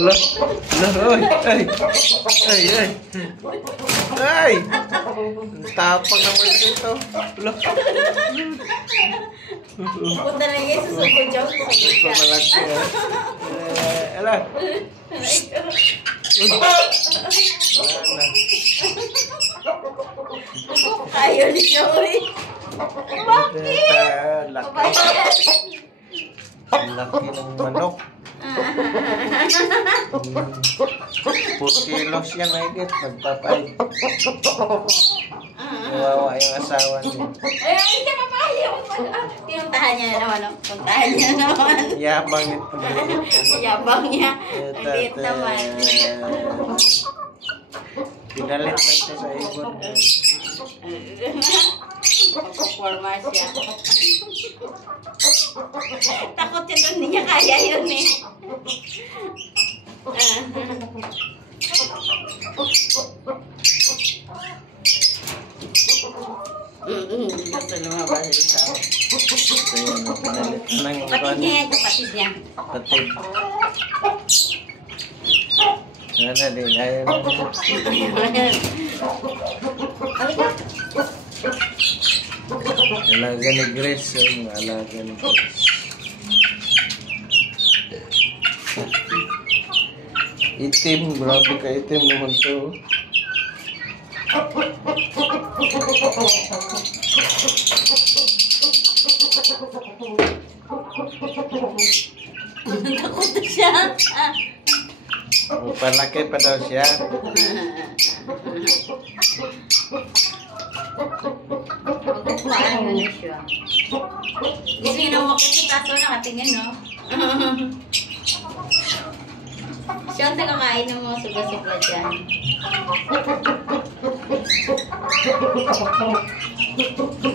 Loh, oi, ay, tapang naman ito. Loh. Punta na guys, susubod siya. Ito malaki ala. Ayaw ni Joey. Bakit? Laki ng manok. 4 kilos yan higit. Magpapay. Kawawa yung asawa niya. Ay, hindi ka papayaw. Tinuntahan niya naman. Puntahan niya naman. Yabang ito. Yabang niya. Ang liit naman. Pinalit lang siya sa ibon. Pagpaporma siya. Takot siya doon. Hindi niya kaya yun eh. Gusto lumabas ito. Kapatid niya yan. Kapatid niya. Kapatid. Sana din. Ayaw na. Alaga ni Grace. Alaga ni Grace. Itim. Grabe ka itim naman to. Takot na siya. Palaki pa daw siya. Magkukuhaan mo na siya. Gusto niya na umakit sa taso, nakatingin, no? Siya ang nakakain ng mga suga-suga dyan.